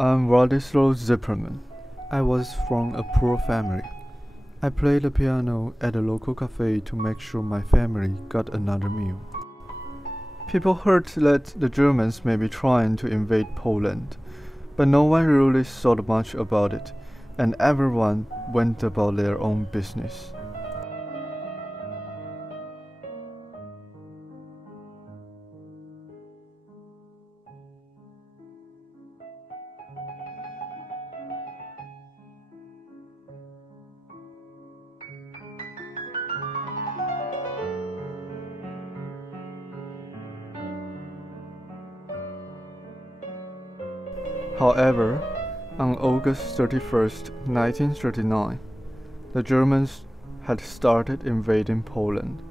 I'm Władysław Zipperman. I was from a poor family. I played the piano at a local cafe to make sure my family got another meal. People heard that the Germans may be trying to invade Poland, but no one really thought much about it, and everyone went about their own business. However, on August 31st, 1939, the Germans had started invading Poland.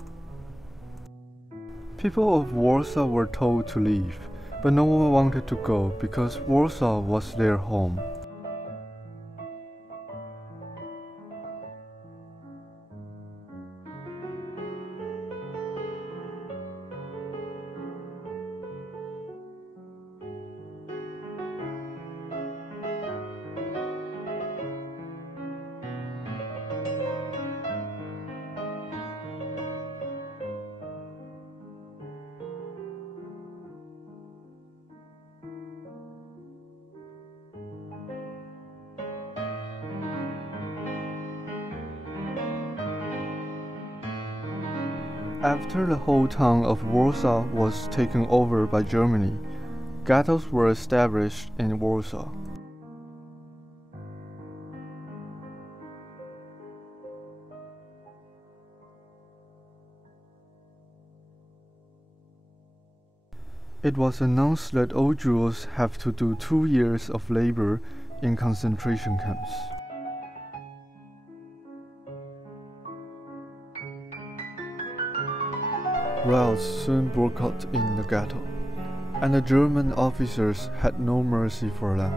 People of Warsaw were told to leave, but no one wanted to go because Warsaw was their home. After the whole town of Warsaw was taken over by Germany, ghettos were established in Warsaw. It was announced that all Jews have to do 2 years of labor in concentration camps. Riots soon broke out in the ghetto, and the German officers had no mercy for them.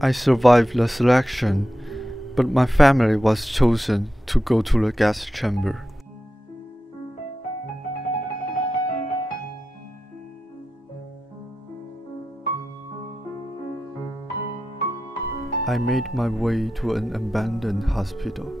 I survived the selection, but my family was chosen to go to the gas chamber. I made my way to an abandoned hospital.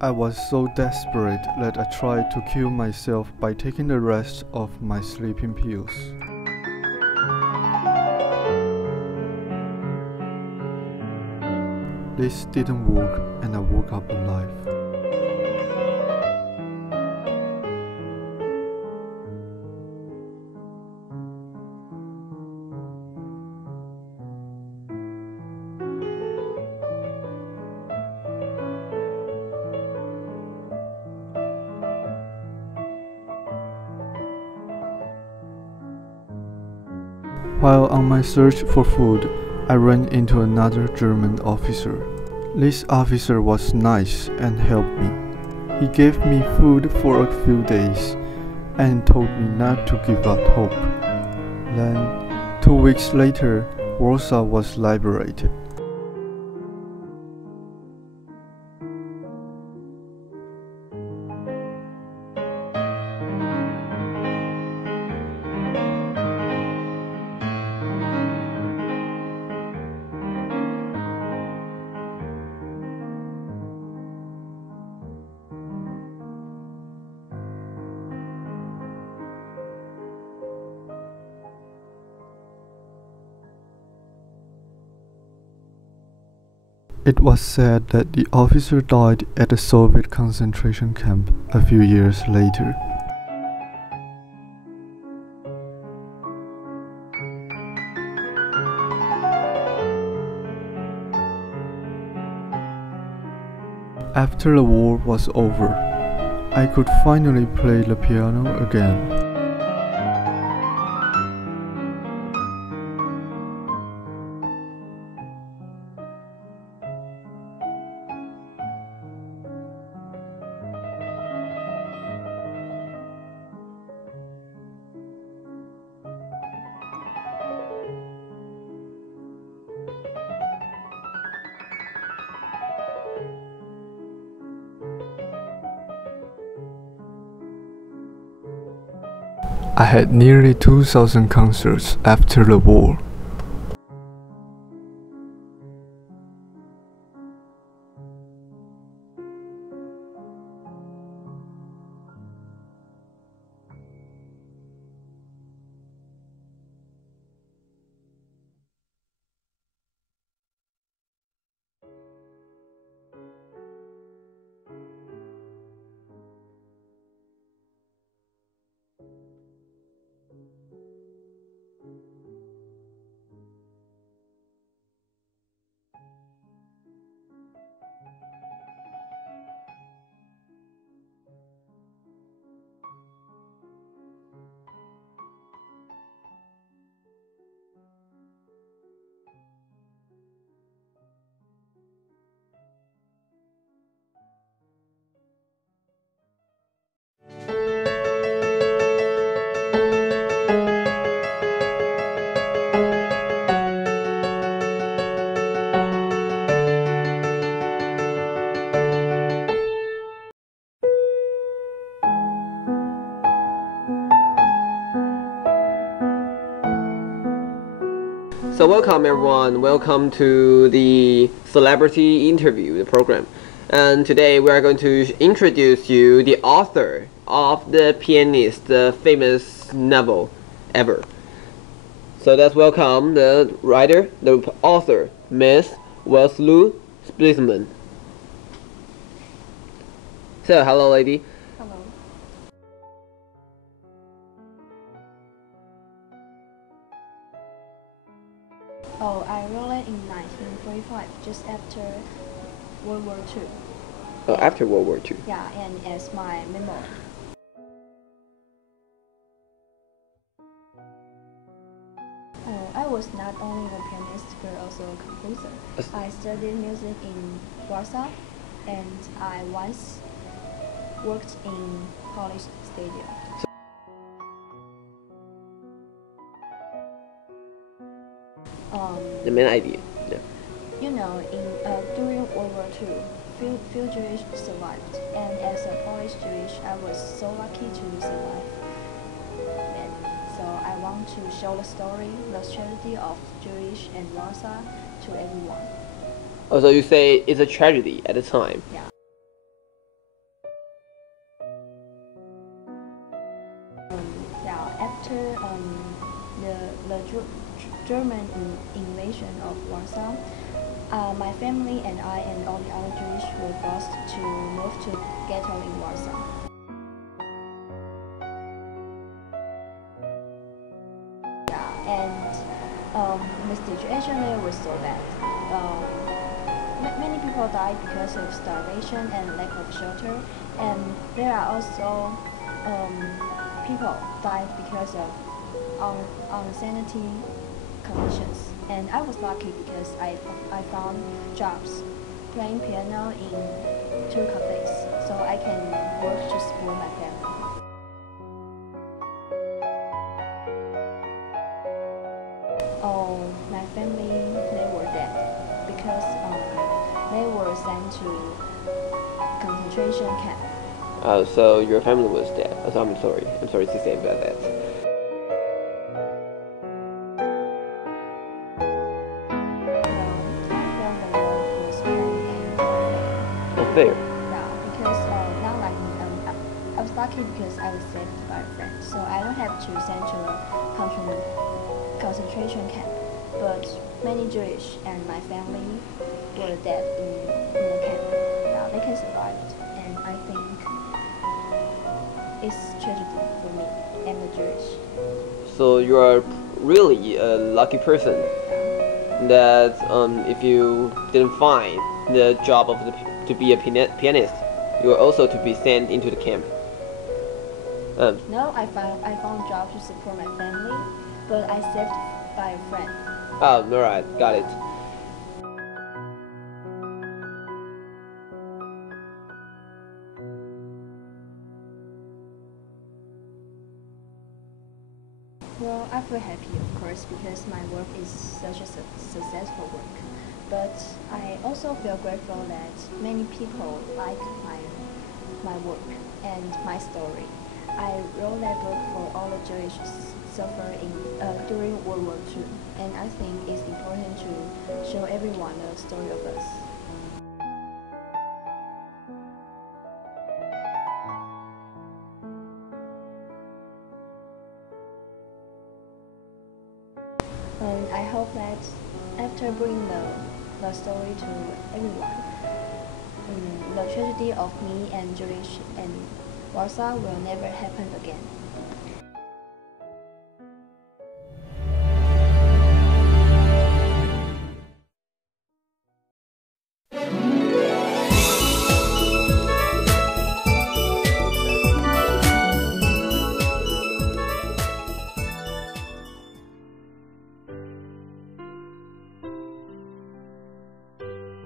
I was so desperate that I tried to kill myself by taking the rest of my sleeping pills. This didn't work, and I woke up alive. While on my search for food, I ran into another German officer. This officer was nice and helped me. He gave me food for a few days and told me not to give up hope. Then, 2 weeks later, Warsaw was liberated. It was said that the officer died at a Soviet concentration camp a few years later. After the war was over, I could finally play the piano again. I had nearly 2,000 concerts after the war. So welcome everyone, welcome to the celebrity interview program. And today we are going to introduce you the author of the pianist, the famous novel ever. So let's welcome the writer, the author, Miss Wesley Splitman. So hello lady. Hello. Oh, I wrote it in 1945, just after World War II. Oh, after World War II. Yeah, and as my memoir. I was not only a pianist but also a composer. I studied music in Warsaw, and I once worked in Polish Stadium. The main idea. Yeah. You know, during World War II, few Jewish survived, and as a Polish Jewish, I was so lucky to survive. And so I want to show the story, the tragedy of Jewish and Warsaw to everyone. Oh, so you say it's a tragedy at the time. Yeah. After the German invasion of Warsaw, my family and I and all the other Jewish were forced to move to ghetto in Warsaw. Yeah, and the situation there was so bad. Many people died because of starvation and lack of shelter, and there are also people died because of unsanitary conditions. And I was lucky because I found jobs playing piano in 2 cafes, so I can work to support my family. Oh, my family, they were dead because they were sent to concentration camp. So your family was dead. So I'm sorry to say about that. Fair. Yeah, because now I was lucky because I was saved by a friend, so I don't have to send to a concentration camp. But many Jewish and my family were dead in the camp. Yeah, they can survive it, and I think it's tragedy for me and the Jewish. So you are really a lucky person that if you didn't find the job of to be a pianist, you were also to be sent into the camp. No, I found a job to support my family, but I saved by a friend. Oh, alright, got it. Well, I feel happy, of course, because my work is such a successful work. But I also feel grateful that many people like my work and my story. I wrote that book for all the Jewish suffering during World War II, and I think it's important to show everyone the story of us. And I hope that after bringing the story to everyone, the tragedy of me and Jewish and Warsaw will never happen again.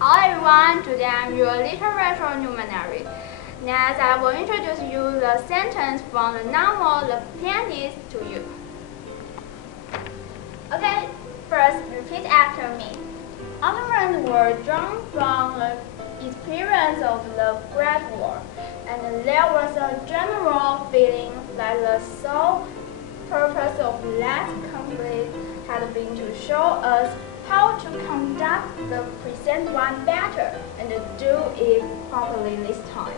Hello everyone, today I'm your literature luminary. Next, I will introduce you the sentence from the novel The Pianist to you. Okay, first repeat after me. Arguments were drawn from the experience of the Great War, and there was a general feeling that the sole purpose of that conflict had been to show us how to conduct the present one better and do it properly this time.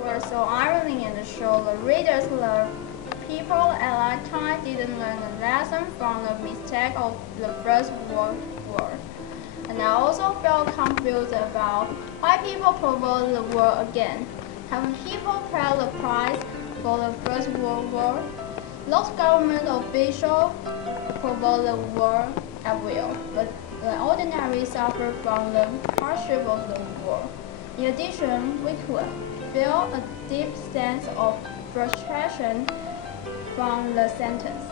We're so irony and show the readers the people at that time didn't learn the lesson from the mistake of the First World War. And I also feel confused about why people provoke the war again. Have people paid the price for the First World War? Those government officials provoke the war at will, but the ordinary suffer from the hardship of the war. In addition, we could feel a deep sense of frustration from the sentence.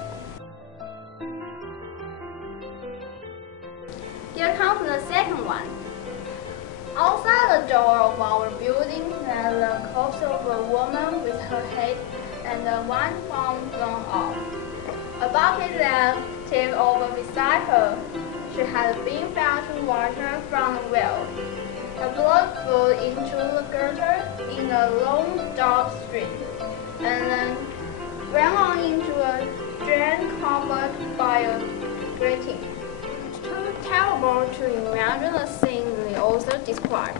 Here comes the second one. Outside the door of our building lay the corpse of a woman with her head and one palm blown off. A bucket lay tipped over beside her. She had been fetching water from the well. The blood flowed into the gutter in a long dark stream, and then ran on into a drain covered by a grating. It's too terrible to imagine the scene the author described.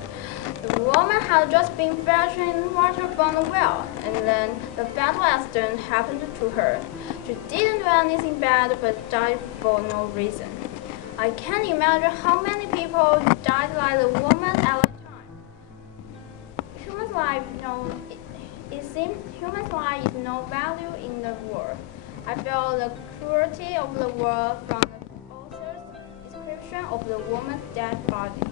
The woman had just been fetching water from the well, and then the fatal accident happened to her. She didn't do anything bad, but died for no reason. I can't imagine how many people died like the woman at the time. Human life, it seems human life is no value in the war. I feel the cruelty of the war from the author's description of the woman's dead body.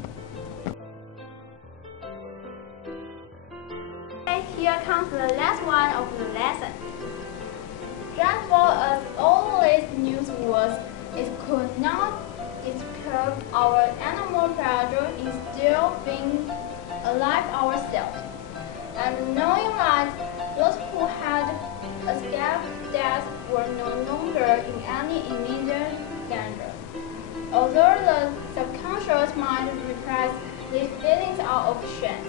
Okay, here comes the last one of the lesson. Dreadful as all this news was, it could not disturb our animal pleasure in still being alive ourselves, and knowing that those who had escaped death were no longer in any immediate danger. Although the subconscious mind repressed these feelings out of shame.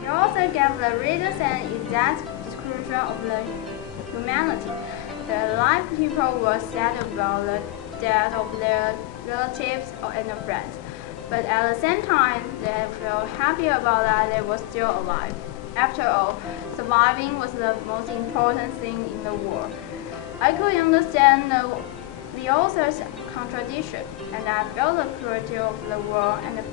He also gave the readers an exact description of the humanity. The life people were sad about the death of their relatives and friends, but at the same time, they felt happy about that they were still alive. After all, surviving was the most important thing in the war. I could understand the the author's contradiction, and I felt the cruelty of the world and the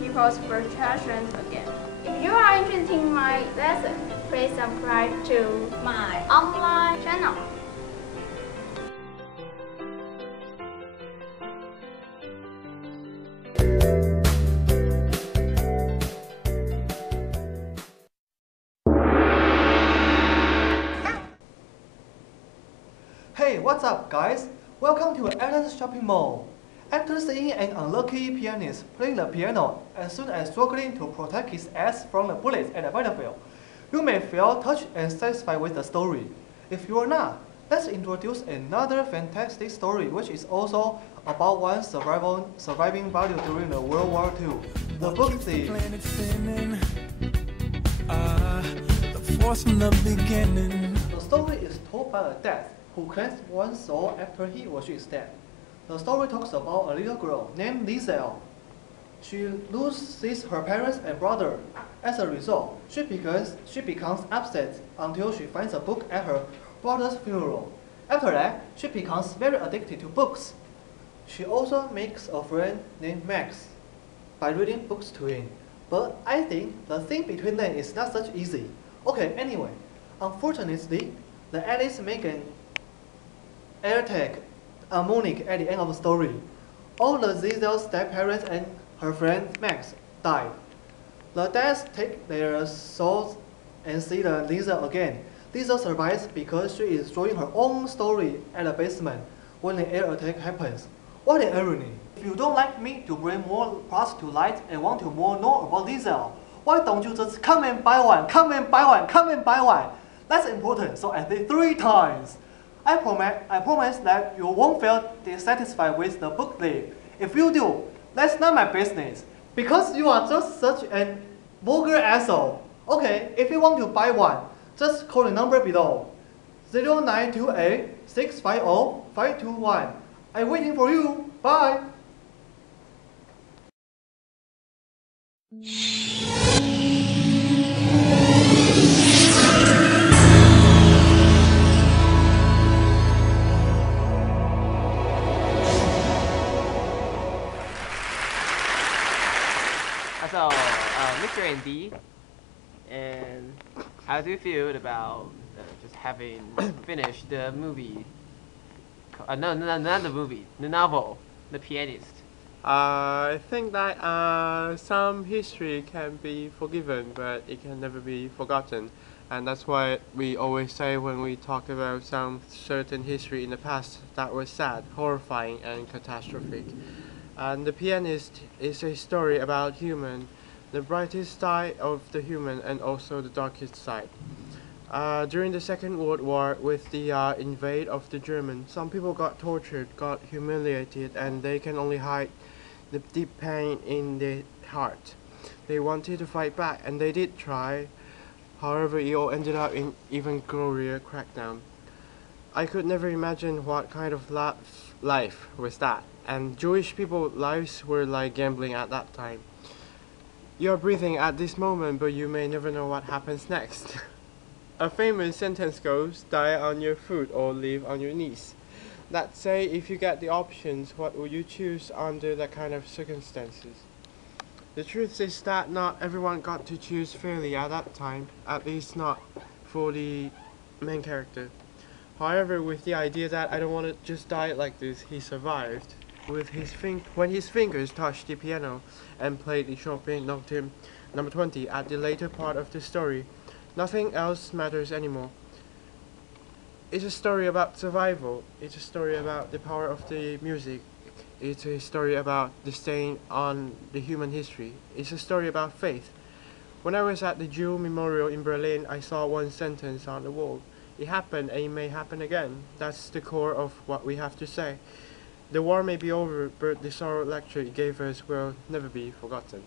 people's frustrations again. If you are interested in my lesson, please subscribe to my online channel. Hey, what's up, guys? Welcome to Athens shopping mall. After seeing an unlucky pianist playing the piano as soon as struggling to protect his ass from the bullets at the battlefield, you may feel touched and satisfied with the story. If you are not, let's introduce another fantastic story which is also about one surviving value during the World War II. The book thief. The story is told by a dad who claims one soul after he or she is dead. The story talks about a little girl named Liesel. She loses her parents and brother. As a result, she becomes upset until she finds a book at her brother's funeral. After that, she becomes very addicted to books. She also makes a friend named Max by reading books to him. But I think the thing between them is not such easy. Okay, anyway, unfortunately, the Alice make an air tag mnemonic at the end of the story. All the Liesel's step-parents and her friend Max died. The dads take their souls and see the Liesel again. Liesel survives because she is drawing her own story at the basement when the air attack happens. What an irony! If you don't like me to bring more plots to light and want to more know about Liesel, why don't you just come and buy one, come and buy one, come and buy one? That's important, so I say 3 times. I promise that you won't feel dissatisfied with the book thief. If you do, that's not my business, because you are just such an vulgar asshole. Okay, if you want to buy one, just call the number below, 0928-650-521. I'm waiting for you. Bye. So, Mr. Andy, and how do you feel about just having finished the movie? No, not the movie, the novel, The Pianist. I think that some history can be forgiven, but it can never be forgotten. And that's why we always say when we talk about some certain history in the past that was sad, horrifying, and catastrophic. And The Pianist is a story about human, the brightest side of the human and also the darkest side. During the Second World War, with the invade of the Germans, some people got tortured, got humiliated, and they can only hide the deep pain in their heart. They wanted to fight back, and they did try. However, it all ended up in even gorier crackdown. I could never imagine what kind of life was that, and Jewish people's lives were like gambling at that time. You are breathing at this moment, but you may never know what happens next. A famous sentence goes, die on your foot or live on your knees. That say, if you get the options, what would you choose under that kind of circumstances? The truth is that not everyone got to choose fairly at that time, at least not for the main character. However, with the idea that I don't want to just die like this, he survived. When his fingers touched the piano and played the Chopin Nocturne number 20 at the later part of the story, nothing else matters anymore. It's a story about survival. It's a story about the power of the music. It's a story about the stain on the human history. It's a story about faith. When I was at the Jew Memorial in Berlin, I saw one sentence on the wall. It happened and it may happen again. That's the core of what we have to say. The war may be over, but the sorrow lecture it gave us will never be forgotten.